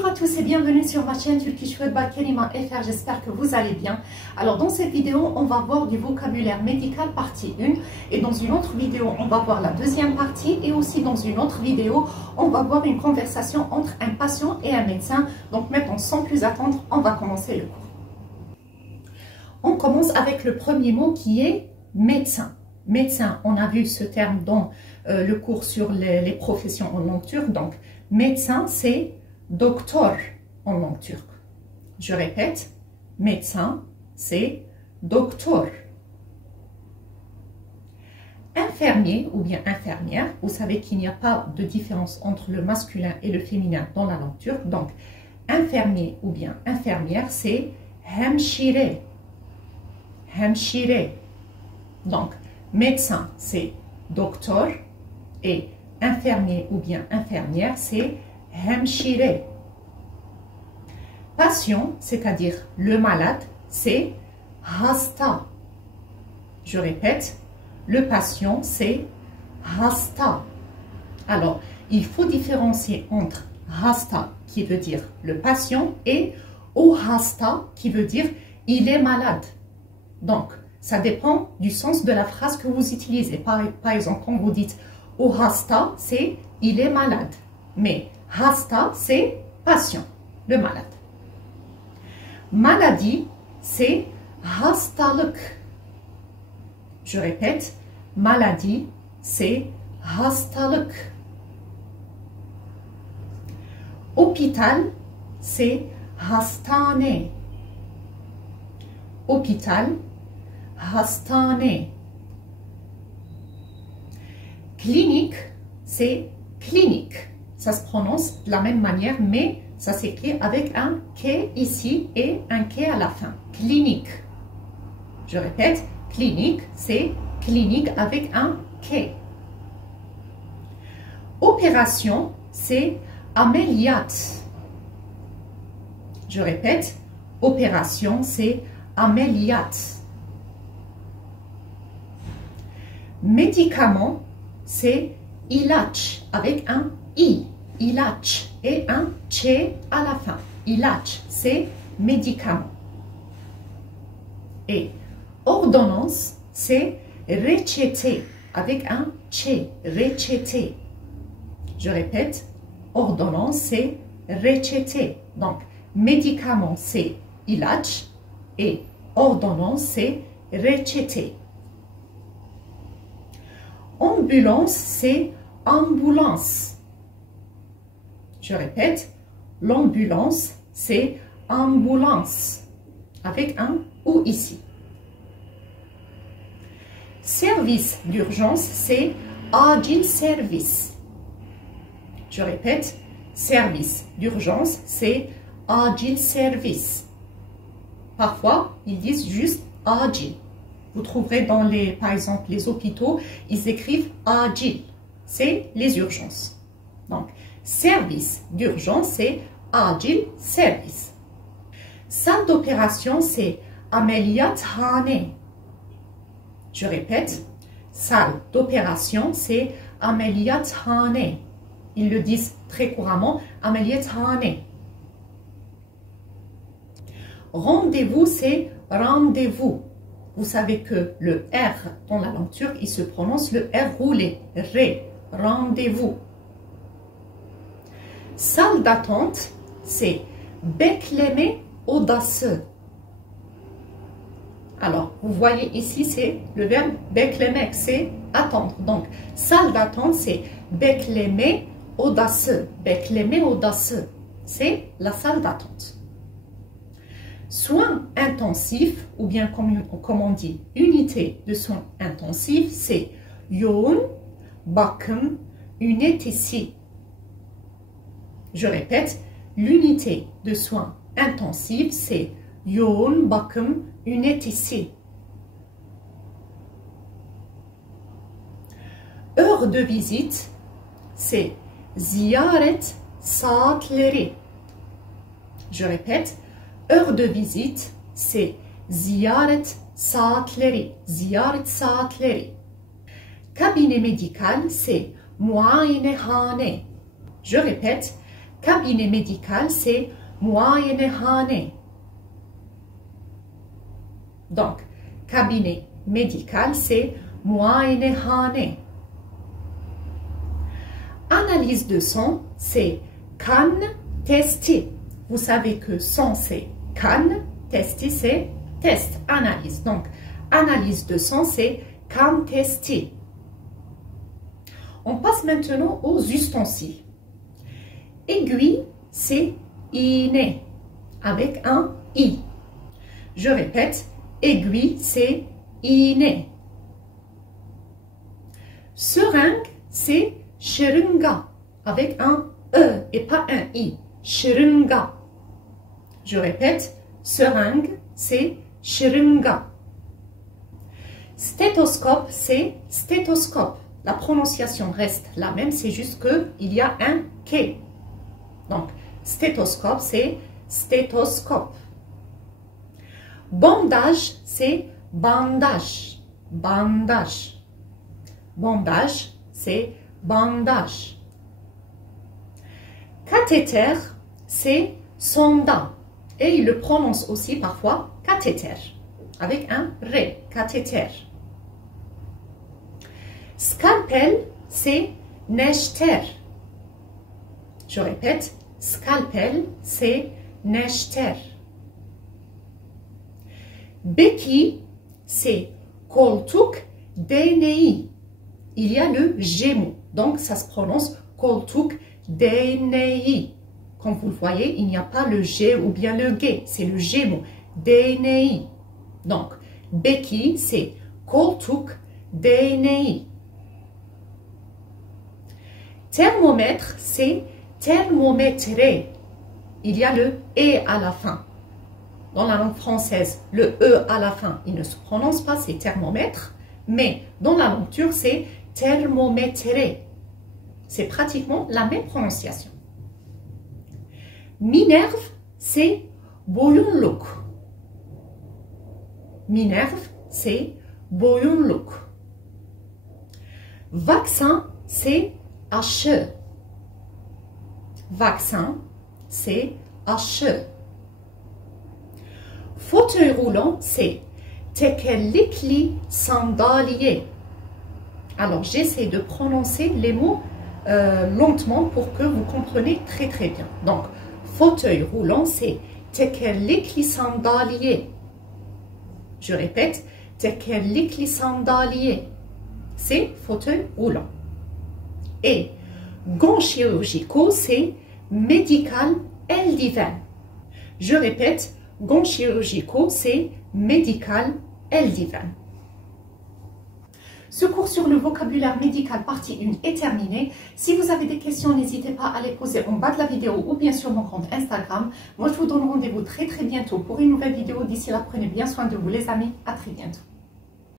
Bonjour à tous et bienvenue sur ma chaîne Turkish Food by Karima FR, j'espère que vous allez bien. Alors dans cette vidéo, on va voir du vocabulaire médical partie 1 et dans une autre vidéo, on va voir la deuxième partie et aussi dans une autre vidéo, on va voir une conversation entre un patient et un médecin. Donc maintenant, sans plus attendre, on va commencer le cours. On commence avec le premier mot qui est médecin. Médecin, on a vu ce terme dans le cours sur les professions en langue turque. Donc médecin, c'est docteur en langue turque. Je répète, médecin, c'est docteur. Infirmier ou bien infirmière, vous savez qu'il n'y a pas de différence entre le masculin et le féminin dans la langue turque. Donc, infirmier ou bien infirmière, c'est hemşire. Hemşire. Donc, médecin, c'est docteur et infirmier ou bien infirmière, c'est hemşire. Patient, c'est-à-dire le malade, c'est hasta. Je répète, le patient, c'est hasta. Alors, il faut différencier entre hasta, qui veut dire le patient, et o hasta, qui veut dire il est malade. Donc, ça dépend du sens de la phrase que vous utilisez. Par exemple, quand vous dites o hasta, c'est il est malade. Mais hasta, c'est patient, le malade. Maladie, c'est hastalık. Je répète, maladie, c'est hastalık. Hôpital, c'est hastane. Hôpital, hastane. Clinique, c'est clinique. Ça se prononce de la même manière, mais ça s'écrit avec un « k » ici et un « k » à la fin. Clinique. Je répète, clinique, c'est clinique avec un « k ». Opération, c'est ameliyat. Je répète, opération, c'est ameliyat. Médicament, c'est ilaç avec un i. İlaç et un ç à la fin. İlaç, c'est médicament. Et ordonnance, c'est reçete avec un ç. Reçete. Je répète, ordonnance, c'est reçete. Donc, médicament, c'est ilaç et ordonnance, c'est reçete. Ambulance, c'est ambulance. Je répète, l'ambulance, c'est ambulance, avec un ou ici. Service d'urgence, c'est acil servis. Je répète, service d'urgence, c'est acil servis. Parfois, ils disent juste acil. Vous trouverez dans par exemple, les hôpitaux, ils écrivent acil. C'est les urgences. Donc, service d'urgence, c'est acil servis. Salle d'opération, c'est ameliyathane. Je répète, salle d'opération, c'est ameliyathane. Ils le disent très couramment, ameliyathane. Rendez-vous, c'est rendez-vous. Vous savez que le R dans la langue turque, il se prononce le R roulé. Ré, rendez-vous. Salle d'attente, c'est bekleme odası. Alors, vous voyez ici, c'est le verbe beklemek, c'est attendre. Donc, salle d'attente, c'est bekleme odası. Bekleme odası, c'est la salle d'attente. Soins intensifs, ou bien comme on dit, unité de soins intensifs, c'est yoğun bakım ünitesi. Je répète, l'unité de soins intensifs, c'est yoğun bakım ünitesi. Heure de visite, c'est ziyaret saatleri. Je répète, heure de visite, c'est ziyaret saatleri. Ziyaret saatleri. Cabinet médical, c'est muayenehane. Je répète, cabinet médical, c'est muayenehane. Donc, cabinet médical, c'est muayenehane. Analyse de sang, c'est kan testi. Vous savez que sang, c'est kan, testi, c'est test, analyse. Donc, analyse de sang, c'est kan testi. On passe maintenant aux ustensiles. Aiguille, c'est ine, avec un i. Je répète, aiguille, c'est ine. Seringue, c'est sheringa, avec un e et pas un i. Sheringa. Je répète, seringue, c'est sheringa. Stéthoscope, c'est stéthoscope. La prononciation reste la même, c'est juste qu'il y a un K. Donc, stéthoscope, c'est stéthoscope. Bandage, c'est bandage. Bandage. Bandage, c'est bandage. Cathéter, c'est sonda. Et il le prononce aussi parfois cathéter, avec un ré, cathéter. Scalpel, c'est nechter. Je répète, scalpel, c'est nechter. Béquille, c'est koltuk değneği. Il y a le G-mot, donc ça se prononce koltuk değneği. Comme vous le voyez, il n'y a pas le G ou bien le G, c'est le G-mot, değneği. Donc, béquille, c'est koltuk değneği. Thermomètre, c'est thermométre. Il y a le E à la fin. Dans la langue française, le E à la fin, il ne se prononce pas, c'est thermomètre. Mais dans la langue turque, c'est thermométre. C'est pratiquement la même prononciation. Minerve, c'est boyunluk. Minerve, c'est boyunluk. Vaccin, c'est aşı. Vaccin, c'est aşı. Fauteuil roulant, c'est tekerlekli sandalye. Alors, j'essaie de prononcer les mots lentement pour que vous compreniez très bien. Donc, fauteuil roulant, c'est tekerlekli sandalye. Je répète, tekerlekli sandalye. C'est fauteuil roulant. Et gants chirurgicaux, c'est médical eldiven. Je répète, gants chirurgicaux, c'est médical eldiven. Ce cours sur le vocabulaire médical partie 1 est terminé. Si vous avez des questions, n'hésitez pas à les poser en bas de la vidéo ou bien sur mon compte Instagram. Moi, je vous donne rendez-vous très bientôt pour une nouvelle vidéo. D'ici là, prenez bien soin de vous les amis. À très bientôt.